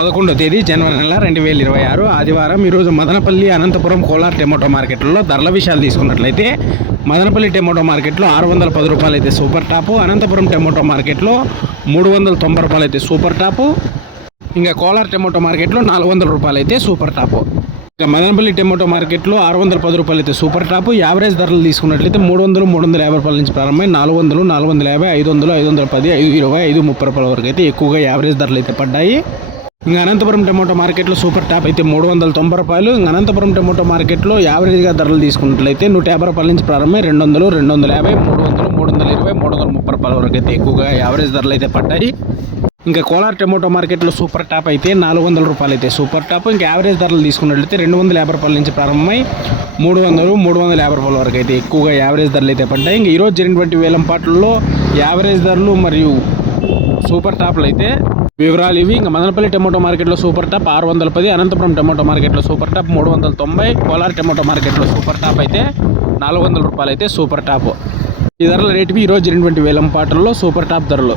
పదకొండో తేదీ జనవరి నెల రెండు వేల ఇరవై ఆరు ఆదివారం ఈరోజు మదనపల్లి అనంతపురం కోలార్ టమాటో మార్కెట్లో ధరల విషయాలు తీసుకున్నట్లయితే మదనపల్లి టమాటో మార్కెట్లో ఆరు వందల పది రూపాయలు అయితే సూపర్ టాపు అనంతపురం టమాటో మార్కెట్లో మూడు వందల తొంభై రూపాయలు అయితే సూపర్ టాపు ఇంకా కోలార్ టమాటో మార్కెట్లో నాలుగు వందల రూపాయలు అయితే సూపర్ టాపు. ఇంకా మదనపల్లి టమాటో మార్కెట్లో ఆరు వందల పది రూపాయలు అయితే సూపర్ టాప్ యావరేజ్ ధరలు తీసుకున్నట్లయితే మూడు వందలు మూడు వందల యాభై రూపాయల నుంచి ప్రారంభమై నాలుగు వందలు నాలుగు వందల యాభై ఐదు వందలు ఐదు వందల పది ఐదు ఇరవై ఐదు ముప్పై రూపాయల వరకు అయితే ఎక్కువగా యావరేజ్ ధరలు అయితే పడ్డాయి. ఇంకా అనంతపురం టమాటో మార్కెట్లో సూపర్ టాప్ అయితే మూడు వందల తొంభై రూపాయలు. ఇంకా అనంతపురం టమాటో మార్కెట్లో యావరేజ్గా ధరలు తీసుకున్నట్లయితే నూట యాభై రూపాయల నుంచి ప్రారంభమై రెండు వందలు రెండు వందల యాభై మూడు వందలు మూడు వందల ఇరవై మూడు వందల ముప్పై రూపాయల వరకు అయితే ఎక్కువగా యావరేజ్ ధరలు అయితే పడ్డాయి. ఇంకా కోలార్ టమాటో మార్కెట్లో సూపర్ టాప్ అయితే నాలుగు వందల రూపాయలు అయితే సూపర్ టాప్. ఇంకా యావరేజ్ ధరలు తీసుకున్నట్లయితే రెండు వందల యాభై రూపాయల నుంచి ప్రారంభమై మూడు వందలు మూడు వందల యాభై రూపాయల వరకు అయితే ఎక్కువగా యావరేజ్ ధరలు అయితే పడ్డాయి. ఇంకా ఈరోజు జరిగినటువంటి వేలం పాటల్లో యావరేజ్ ధరలు మరియు సూపర్ టాప్లు అయితే వివరాలు ఇవి. ఇంకా మదనపల్లి టమాటో మార్కెట్లో సూపర్ టాప్ ఆరు వందల పది అనంతపురం టమాటో మార్కెట్లో సూపర్ టాప్ మూడు వందల తొంభై కోలార్ టమాటో మార్కెట్లో సూపర్ టాప్ అయితే నాలుగు వందల రూపాయలు అయితే సూపర్ టాప్. ఈ ధరల రేటువి ఈరోజు జరిగినటువంటి వేలం పాటల్లో సూపర్ టాప్ ధరలు.